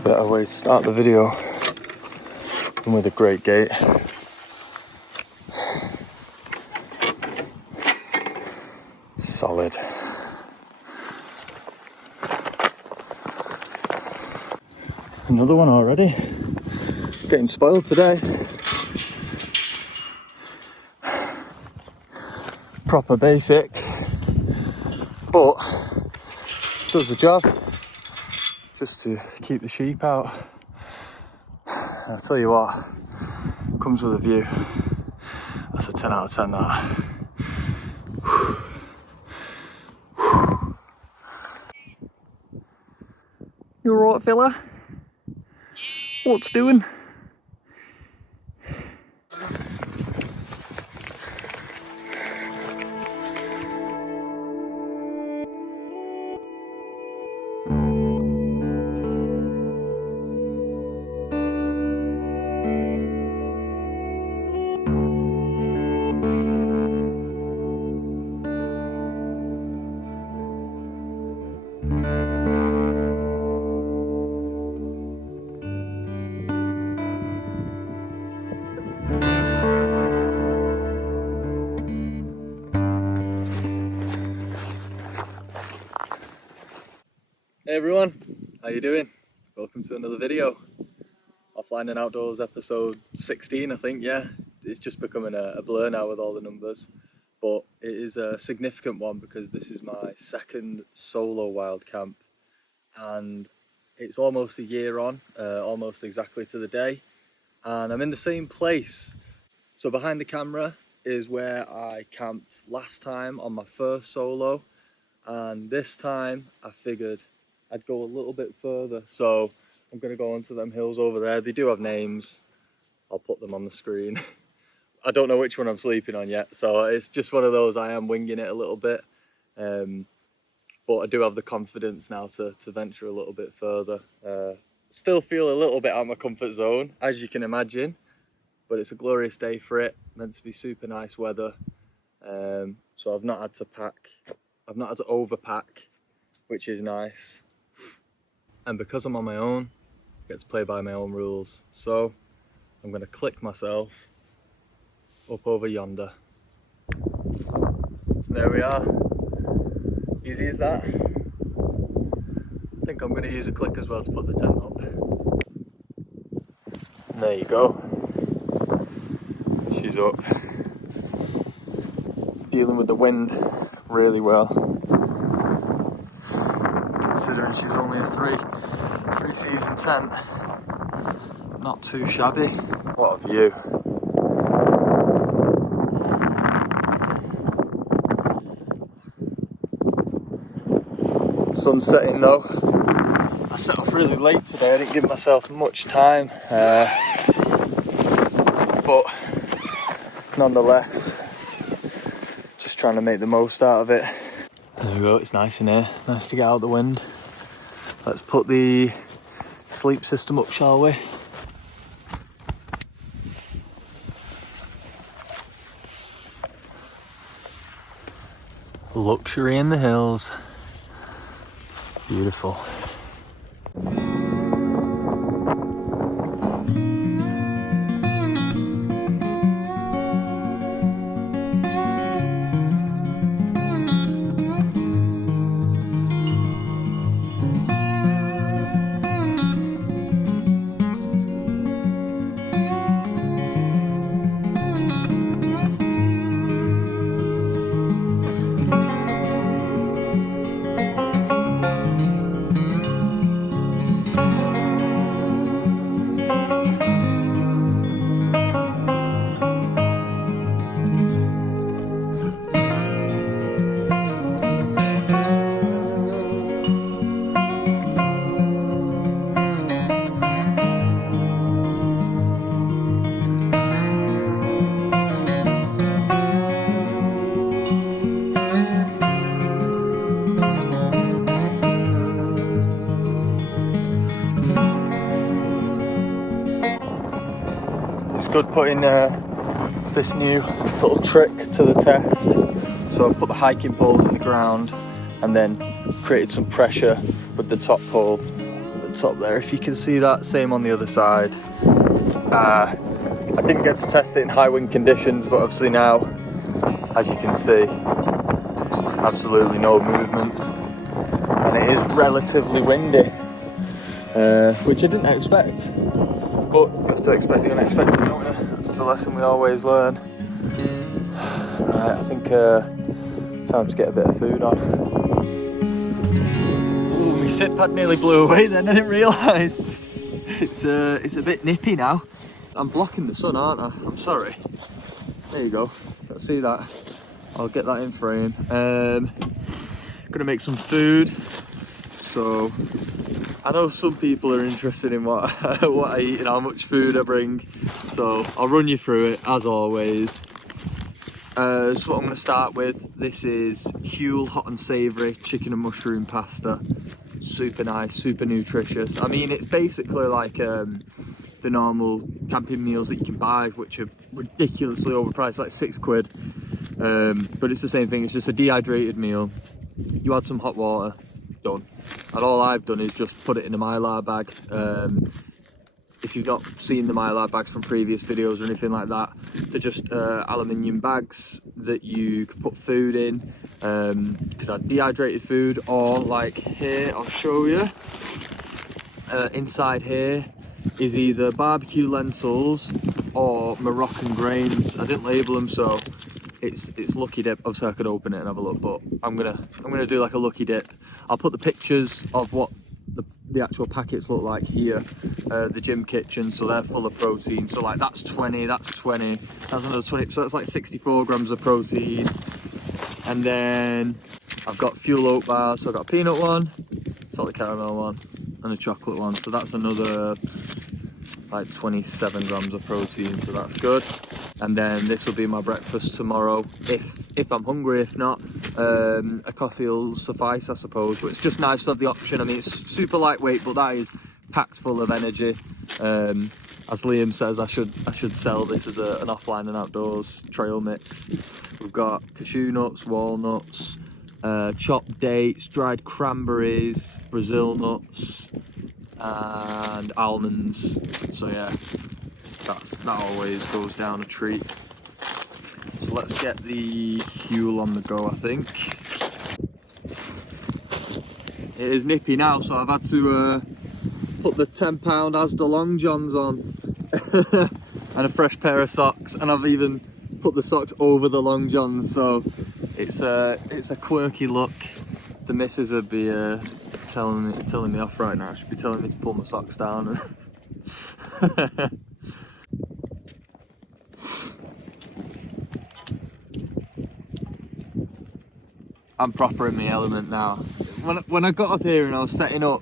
What better way to start the video than with a great gate. Solid. Another one already. Getting spoiled today. Proper basic, but does the job. Just to keep the sheep out. I'll tell you what, comes with a view. That's a 10 out of 10 that. You alright, fella? What's doing? Hey everyone, how you doing? Welcome to another video. Offline and Outdoors episode 16, I think, yeah. It's just becoming a blur now with all the numbers. But it is a significant one because this is my second solo wild camp. And it's almost a year on, almost exactly to the day. And I'm in the same place. So behind the camera is where I camped last time on my first solo. And this time I figured I'd go a little bit further, so I'm going to go onto them hills over there. They do have names. I'll put them on the screen. I don't know which one I'm sleeping on yet, so it's just one of those. I am winging it a little bit, but I do have the confidence now to venture a little bit further. Still feel a little bit out of my comfort zone, as you can imagine, but it's a glorious day for it. Meant to be super nice weather, so I've not had to pack. I've not had to overpack, which is nice. And because I'm on my own, I get to play by my own rules. So I'm going to click myself up over yonder. There we are. Easy as that. I think I'm going to use a click as well to put the tent up. And there you go. She's up. Dealing with the wind really well. Considering she's only a three season tent. Not too shabby. What a view. Sun's setting though. I set off really late today, I didn't give myself much time. But nonetheless, just trying to make the most out of it. There we go, it's nice in here. Nice to get out the wind. Let's put the sleep system up, shall we? Luxury in the hills. Beautiful. Good putting this new little trick to the test. So I put the hiking poles in the ground and then created some pressure with the top pole at the the top there, if you can see that. Same on the other side. I didn't get to test it in high wind conditions, but obviously now, as you can see, absolutely no movement, and it is relatively windy, which I didn't expect, but you have to expect the unexpected, don't you? That's the lesson we always learn. Right, I think time to get a bit of food on. Ooh, my sit pad nearly blew away then, I didn't realise. It's a bit nippy now. I'm blocking the sun, aren't I? I'm sorry. There you go. Let's see that. I'll get that in frame. Gonna make some food. So I know some people are interested in what what I eat and how much food I bring. So I'll run you through it as always. So what I'm gonna start with. This is Huel hot and savoury chicken and mushroom pasta. Super nice, super nutritious. I mean, it's basically like the normal camping meals that you can buy, which are ridiculously overpriced, like £6. But it's the same thing. It's just a dehydrated meal. You add some hot water, done. And all I've done is just put it in a Mylar bag. If you've not seen the Mylar bags from previous videos or anything like that, they're just aluminium bags that you can put food in. You could add dehydrated food, or like here, I'll show you. Inside here is either barbecue lentils or Moroccan grains. I didn't label them, so it's lucky dip. Obviously I could open it and have a look, but I'm gonna do like a lucky dip. I'll put the pictures of what the actual packets look like here. The gym kitchen, so they're full of protein. So like that's 20, that's 20, that's another 20, so that's like 64 grams of protein. And then I've got fuel oat bars, so I've got a peanut one, salted caramel one, and a chocolate one, so that's another like 27 grams of protein, so that's good. And then this will be my breakfast tomorrow, if I'm hungry. If not, a coffee will suffice, I suppose. But it's just nice to have the option. I mean, it's super lightweight, but that is packed full of energy. As Liam says, I should sell this as an offline and outdoors trail mix. We've got cashew nuts, walnuts, chopped dates, dried cranberries, Brazil nuts, and almonds. So yeah, that always goes down a treat. So let's get the Huel on the go, I think. It is nippy now, so I've had to put the £10 Asda long johns on and a fresh pair of socks, and I've even put the socks over the long johns, so it's a quirky look. The missus would be telling me off right now. She'd be telling me to pull my socks down. I'm proper in my element now. When I got up here and I was setting up,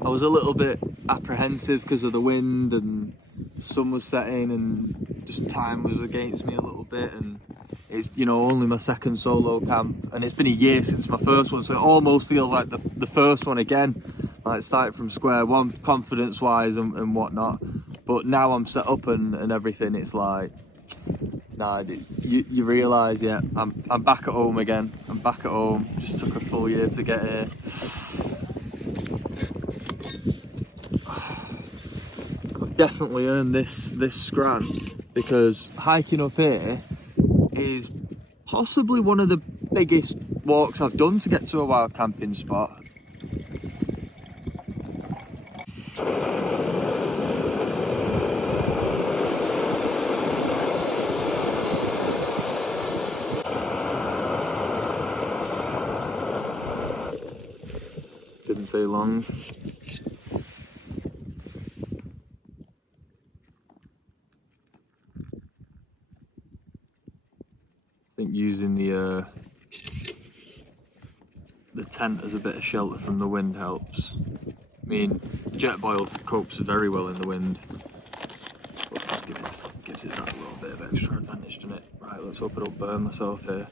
I was a little bit apprehensive because of the wind and the sun was setting and just time was against me a little bit, and it's, you know, only my second solo camp and it's been a year since my first one, so it almost feels like the first one again, like starting from square one, confidence wise and whatnot. But now I'm set up and everything, it's like, nah, you realise, yeah, I'm back at home again. I'm back at home. Just took a full year to get here. I've definitely earned this scran, because hiking up here is possibly one of the biggest walks I've done to get to a wild camping spot. Didn't say long. I think using the tent as a bit of shelter from the wind helps. I mean, Jetboil copes very well in the wind, but just gives it that little bit of extra advantage, doesn't it? Right, let's hope I don't burn myself here.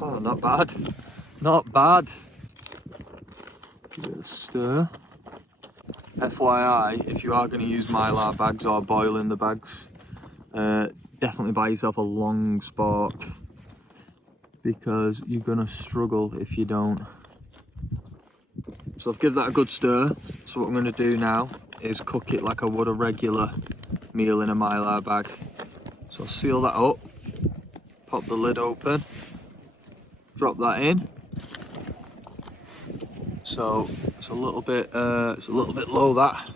Oh, not bad. Not bad. Give it a stir. FYI, if you are going to use Mylar bags or boil in the bags, definitely buy yourself a long spork, because you're going to struggle if you don't. So I've given that a good stir. So what I'm going to do now is cook it like I would a regular meal in a mylar bag. So I'll seal that up, pop the lid open, drop that in. So it's a little bit low, that.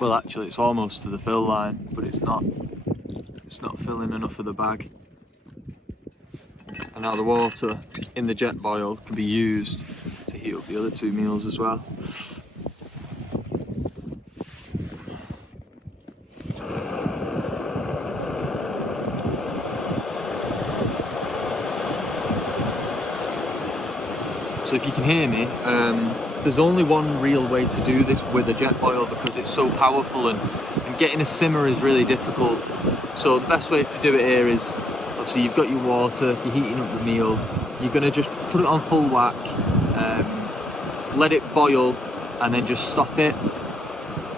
Well, actually it's almost to the fill line, but it's not filling enough of the bag. And now the water in the Jetboil can be used to heat up the other two meals as well. So if you can hear me, there's only one real way to do this with a Jetboil because it's so powerful, and getting a simmer is really difficult. So the best way to do it here is, obviously you've got your water, you're heating up the meal, you're going to just put it on full whack, let it boil, and then just stop it,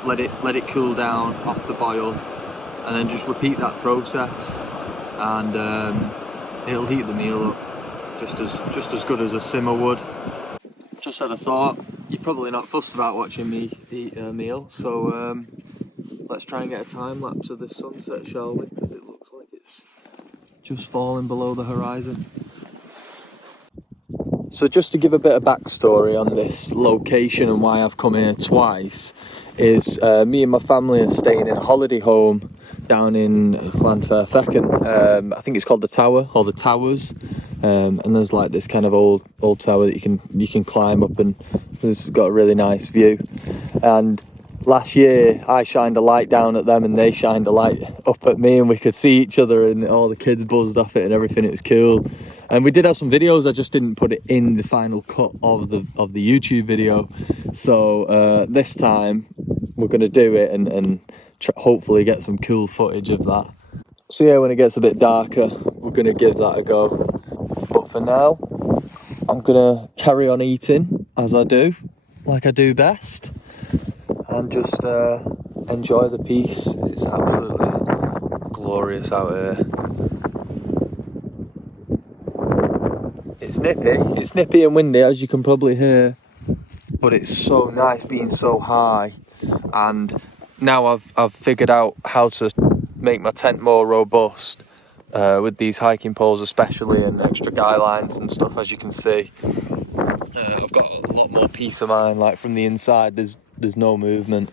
let it cool down off the boil, and then just repeat that process, and it'll heat the meal up just as good as a simmer would. Just had a thought, you're probably not fussed about watching me eat a meal, so let's try and get a time lapse of this sunset, shall we? Because it looks like it's just falling below the horizon. So just to give a bit of backstory on this location and why I've come here twice, is me and my family are staying in a holiday home down in Llanfairfechan. I think it's called the Tower, or the Towers, and there's like this kind of old tower that you can climb up, and it's got a really nice view. And last year I shined a light down at them and they shined a light up at me, and we could see each other, and all the kids buzzed off it and everything. It was cool. And we did have some videos, I just didn't put it in the final cut of the YouTube video. So this time we're going to do it and hopefully get some cool footage of that. So yeah, when it gets a bit darker, we're going to give that a go. But for now, I'm going to carry on eating as I do, like I do best, and just enjoy the peace. It's absolutely glorious out here. It's nippy and windy, as you can probably hear, but it's so nice being so high. And now I've figured out how to make my tent more robust with these hiking poles especially, and extra guy lines and stuff. As you can see, I've got a lot more peace of mind. Like from the inside, there's no movement,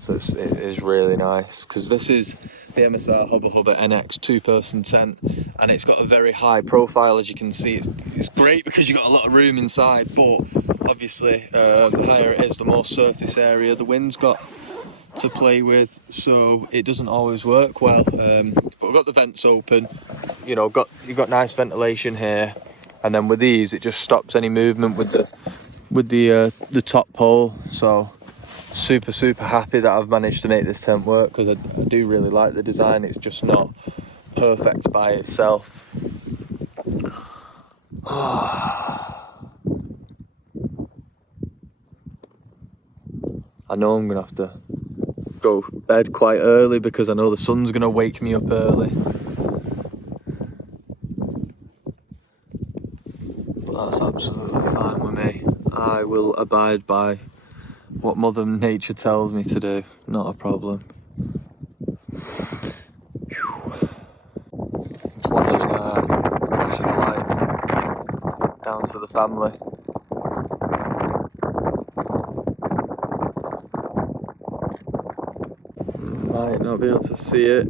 so it is really nice. Because this is the MSR Hubba Hubba NX 2-person tent, and it's got a very high profile. As you can see, it's great because you've got a lot of room inside, but obviously the higher it is, the more surface area the wind's got to play with, so it doesn't always work well. But we've got the vents open, you know, you've got nice ventilation here, and then with these it just stops any movement with the top pole. So super happy that I've managed to make this tent work, because I do really like the design. It's just not perfect by itself. I know I'm gonna have to go to bed quite early because I know the sun's gonna wake me up early. But that's absolutely fine with me. I will abide by what Mother Nature tells me to do, not a problem. Flashing a light down to the family. Might not be able to see it.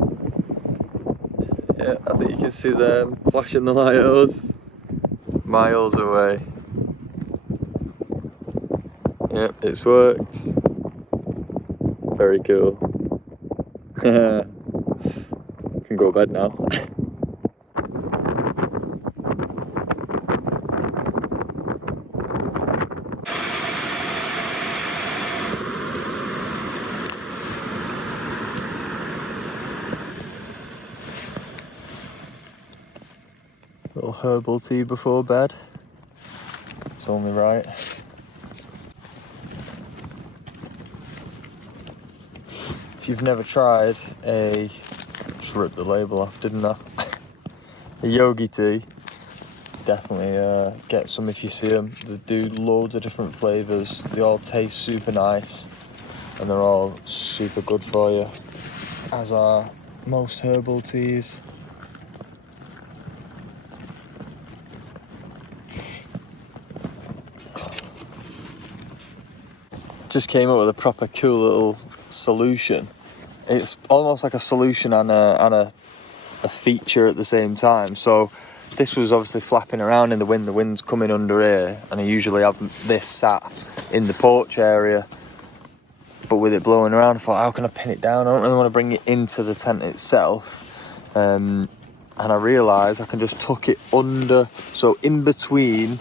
Yeah, I think you can see them flashing the light at us miles away. Yep, it's worked. Very cool. Can go to bed now. Little herbal tea before bed. It's only right. If you've never tried just ripped the label off, didn't I? A yogi tea, definitely get some if you see them. They do loads of different flavours. They all taste super nice, and they're all super good for you, as are most herbal teas. Just came up with a proper cool little solution. It's almost like a solution and a feature at the same time. So this was obviously flapping around in the wind. The wind's coming under here, and I usually have this sat in the porch area. But with it blowing around, I thought, how can I pin it down? I don't really want to bring it into the tent itself. And I realised I can just tuck it under, so in between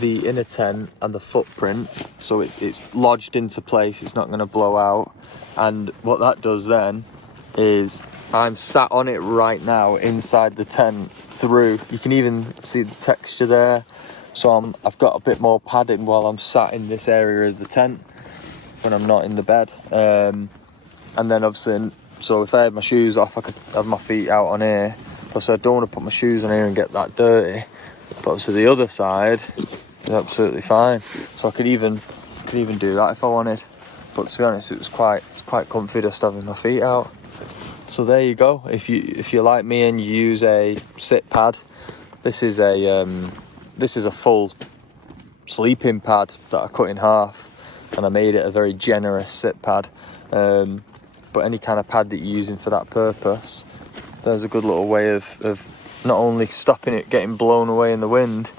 the inner tent and the footprint, so it's lodged into place, it's not going to blow out. And what that does then is I'm sat on it right now inside the tent through, you can even see the texture there, so I've got a bit more padding while I'm sat in this area of the tent when I'm not in the bed. And then obviously, so if I had my shoes off, I could have my feet out on here. Plus I don't want to put my shoes on here and get that dirty. But obviously the other side is absolutely fine. So I could even do that if I wanted. But to be honest, it was quite comfy just having my feet out. So there you go. If you're like me and you use a sit pad, this is a full sleeping pad that I cut in half, and I made it a very generous sit pad. But any kind of pad that you're using for that purpose, there's a good little way of not only stopping it getting blown away in the wind,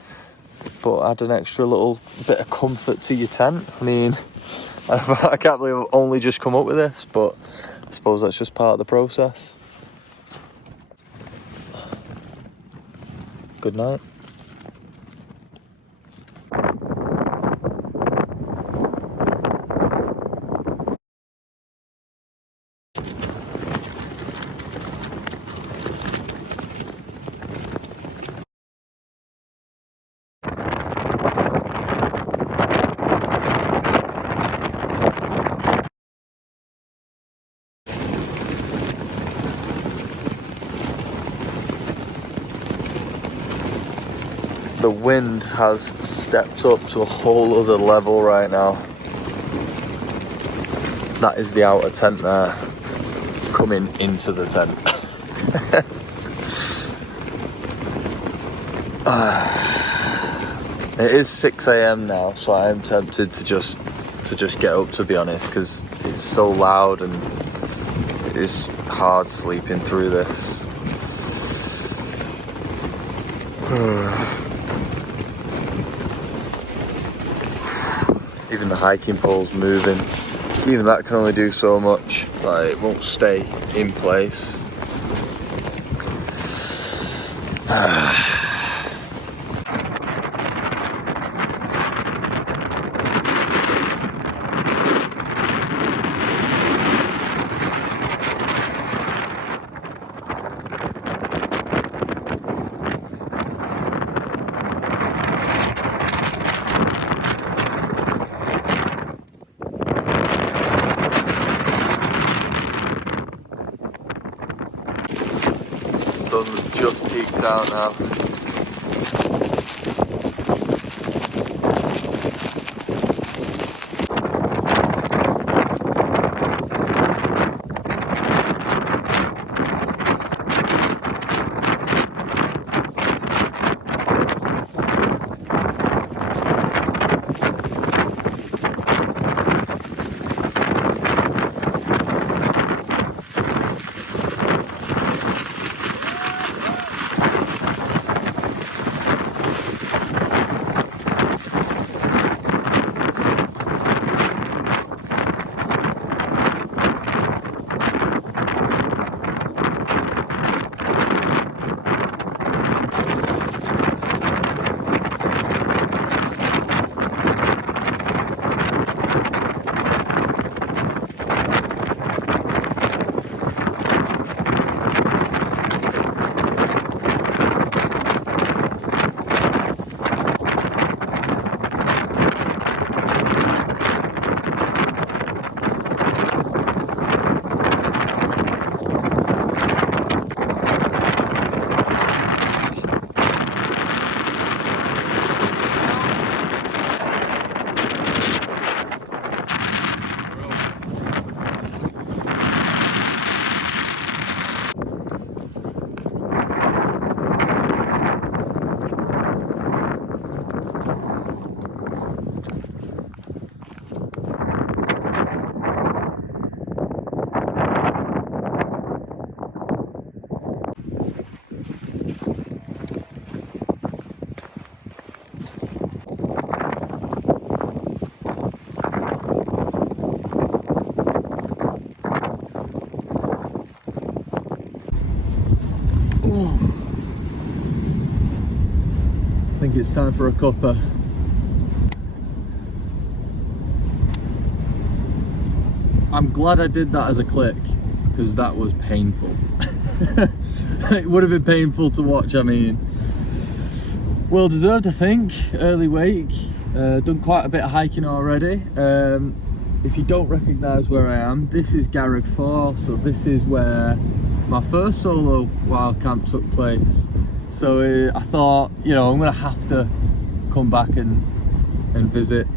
but add an extra little bit of comfort to your tent. I mean, I can't believe I've only just come up with this, but I suppose that's just part of the process. Good night. The wind has stepped up to a whole other level right now. That is the outer tent there, coming into the tent. It is 6 AM now, so I am tempted to just get up, to be honest, because it's so loud and it is hard sleeping through this. Even the hiking pole's moving. Even that can only do so much. Like, it won't stay in place. Sun's just peeked out now. think it's time for a cuppa. I'm glad I did that as a click, because that was painful. It would have been painful to watch. I mean, well deserved, I think. Early wake, done quite a bit of hiking already. If you don't recognise where I am, this is Garreg 4, so this is where my first solo wild camp took place. So I thought, you know, I'm gonna have to come back and visit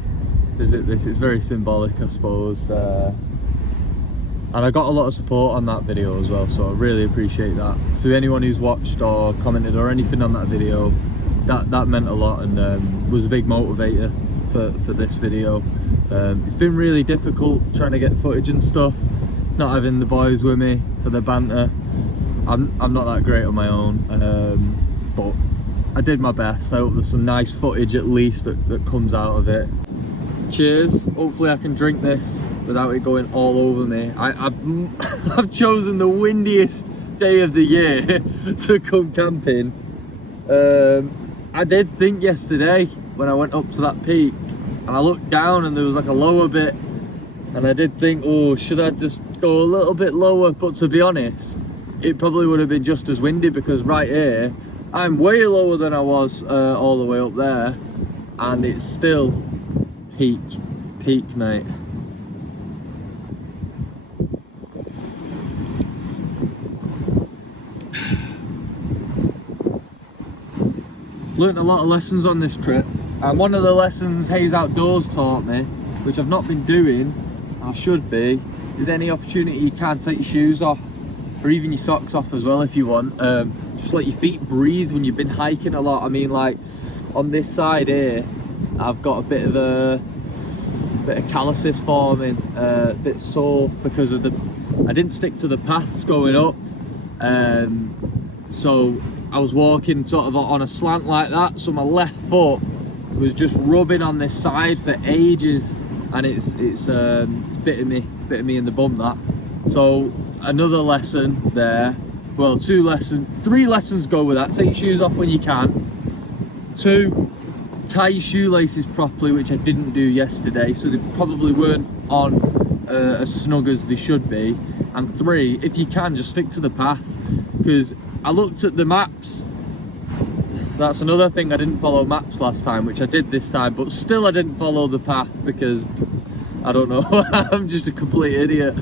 this. It's very symbolic, I suppose. And I got a lot of support on that video as well, so I really appreciate that. To anyone who's watched or commented or anything on that video, that meant a lot, and was a big motivator for this video. It's been really difficult trying to get footage and stuff, not having the boys with me for the banter. I'm not that great on my own, but I did my best. I hope there's some nice footage at least that comes out of it. Cheers. Hopefully I can drink this without it going all over me. I've chosen the windiest day of the year to come camping. I did think yesterday when I went up to that peak and I looked down and there was like a lower bit, and I did think, oh, should I just go a little bit lower? But to be honest, it probably would have been just as windy, because right here I'm way lower than I was all the way up there, and it's still peak, mate. Learned a lot of lessons on this trip, and one of the lessons Hayes Outdoors taught me, which I've not been doing, I should be, is any opportunity you can, take your shoes off, or even your socks off as well if you want. Just let your feet breathe when you've been hiking a lot. I mean, like on this side here, I've got a bit of calluses forming, a bit sore because of I didn't stick to the paths going up, so I was walking sort of on a slant like that, so my left foot was just rubbing on this side for ages, and it's bitten me in the bum, that. So another lesson there, well, 3 lessons go with that. Take your shoes off when you can. 2, tie your shoelaces properly, which I didn't do yesterday, so they probably weren't on as snug as they should be. And 3, if you can, just stick to the path, because I looked at the maps. That's another thing, I didn't follow maps last time, which I did this time, but still I didn't follow the path because I don't know. I'm just a complete idiot.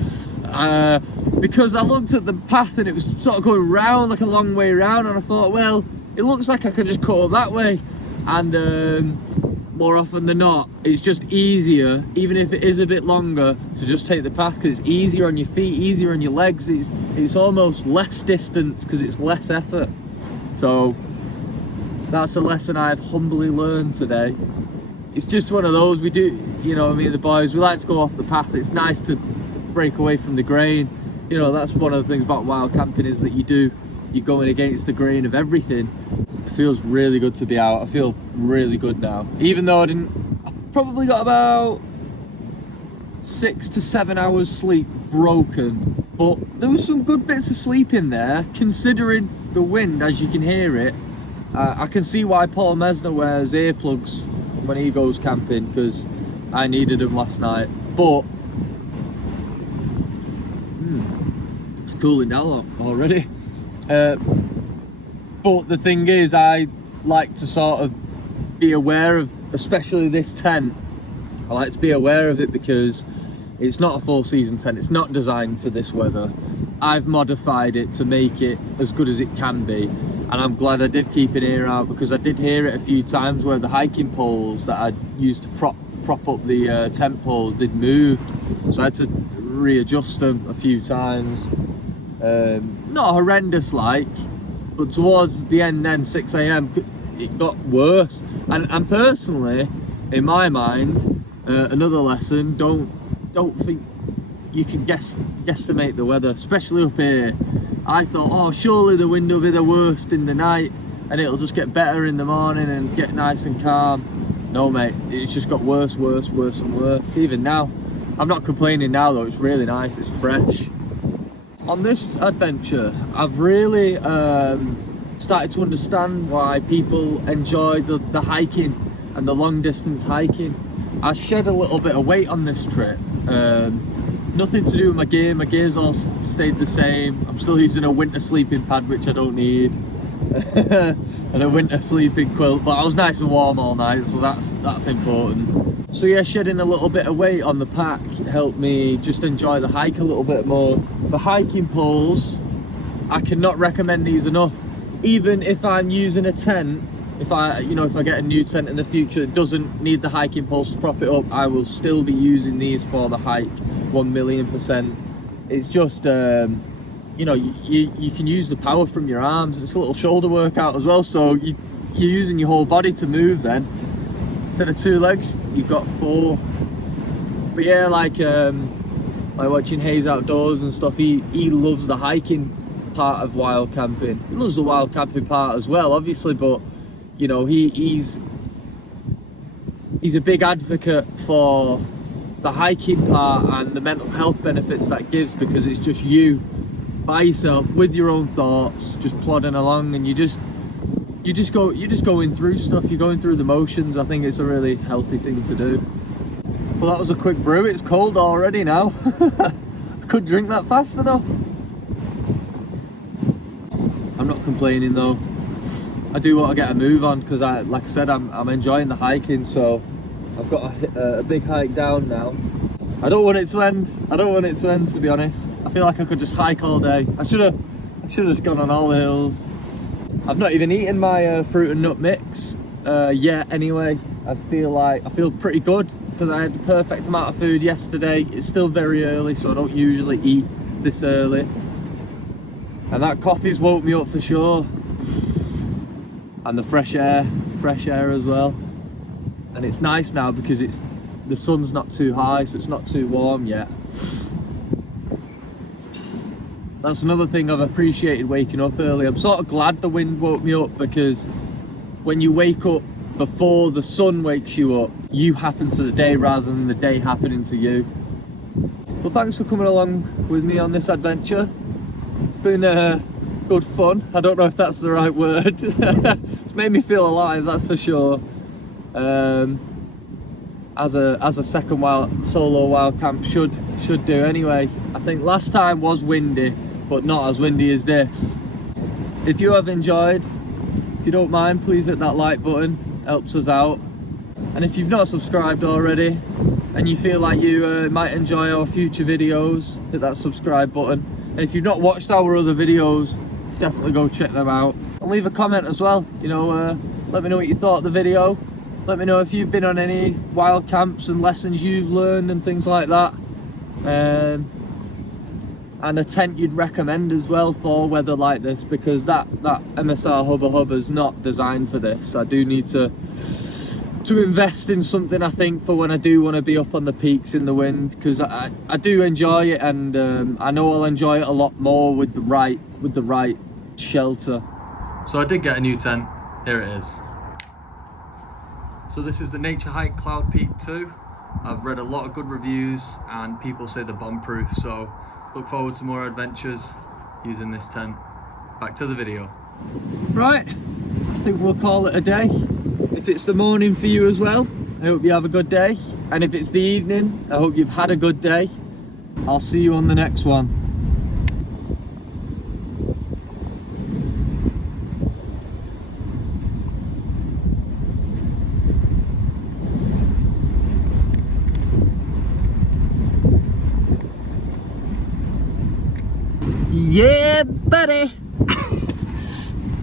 Because I looked at the path and it was sort of going round, like a long way round, and I thought, well, it looks like I can just cut up that way. And more often than not, it's just easier, even if it is a bit longer, to just take the path, because it's easier on your feet, easier on your legs. It's almost less distance because it's less effort. So that's a lesson I've humbly learned today. It's just one of those, we do, you know, me and the boys, we like to go off the path. It's nice to break away from the grain. You know, that's one of the things about wild camping, is that you're going against the grain of everything. It feels really good to be out. I feel really good now. Even though I probably got about 6 to 7 hours sleep broken, but there was some good bits of sleep in there, considering the wind, as you can hear it. I can see why Paul Mesner wears earplugs when he goes camping, because I needed them last night. But it's cooling down already. But the thing is, I like to sort of be aware of, especially this tent, I like to be aware of it because it's not a full season tent. It's not designed for this weather. I've modified it to make it as good as it can be, and I'm glad I did keep an ear out, because I did hear it a few times where the hiking poles that I used to prop up the tent poles did move, so I had to readjust them a few times. Not horrendous like, but towards the end then, 6 AM, it got worse. And personally, in my mind, another lesson, don't think you can guesstimate the weather, especially up here. I thought, oh, surely the wind will be the worst in the night and it'll just get better in the morning and get nice and calm. No mate, it's just got worse and worse. Even now, I'm not complaining now though, it's really nice, it's fresh. On this adventure, I've really started to understand why people enjoy the hiking and the long distance hiking. I shed a little bit of weight on this trip. Nothing to do with my gear's all stayed the same. I'm still using a winter sleeping pad, which I don't need, and a winter sleeping quilt, but I was nice and warm all night, so that's important. So yeah, shedding a little bit of weight on the pack helped me just enjoy the hike a little bit more. The hiking poles, I cannot recommend these enough. Even if I'm using a tent, if I get a new tent in the future that doesn't need the hiking poles to prop it up, I will still be using these for the hike, 1,000,000%. It's just, you know, you can use the power from your arms. It's a little shoulder workout as well, so you're using your whole body to move then. Instead of 2 legs, you've got 4. But yeah, like watching Hayes Outdoors and stuff, he loves the hiking part of wild camping. He loves the wild camping part as well, obviously, but you know, he's a big advocate for the hiking part and the mental health benefits that gives, because it's just you by yourself with your own thoughts, just plodding along, and you're just going through stuff, you're going through the motions. I think it's a really healthy thing to do. Well, that was a quick brew. It's cold already now. I couldn't drink that fast enough. I'm not complaining though. I do want to get a move on, because like I said, I'm enjoying the hiking, so I've got a big hike down now. I don't want it to end. I don't want it to end, to be honest. I feel like I could just hike all day. I should have just gone on all the hills. I've not even eaten my fruit and nut mix yet anyway. I feel pretty good, because I had the perfect amount of food yesterday. It's still very early, so I don't usually eat this early. And that coffee's woke me up for sure. And the fresh air as well. And it's nice now because the sun's not too high, so it's not too warm yet. That's another thing I've appreciated waking up early. I'm sort of glad the wind woke me up, because when you wake up before the sun wakes you up, you happen to the day rather than the day happening to you. Well, thanks for coming along with me on this adventure. It's been good fun. I don't know if that's the right word. It's made me feel alive, that's for sure. As a second solo wild camp should do anyway. I think last time was windy, but not as windy as this. If you have enjoyed, if you don't mind, please hit that like button, helps us out. And if you've not subscribed already and you feel like you might enjoy our future videos, hit that subscribe button. And if you've not watched our other videos, definitely go check them out. And leave a comment as well, you know, let me know what you thought of the video. Let me know if you've been on any wild camps and lessons you've learned and things like that. And a tent you'd recommend as well for weather like this, because that MSR Hubba Hubba is not designed for this. I do need to invest in something, I think, for when I do want to be up on the peaks in the wind, because I do enjoy it, and I know I'll enjoy it a lot more with the right shelter. So I did get a new tent. Here it is. So this is the Nature Hike Cloud Peak 2. I've read a lot of good reviews and people say they're bomb proof, so look forward to more adventures using this tent. Back to the video. Right, I think we'll call it a day. If it's the morning for you as well, I hope you have a good day. And if it's the evening, I hope you've had a good day. I'll see you on the next one. Yeah, buddy.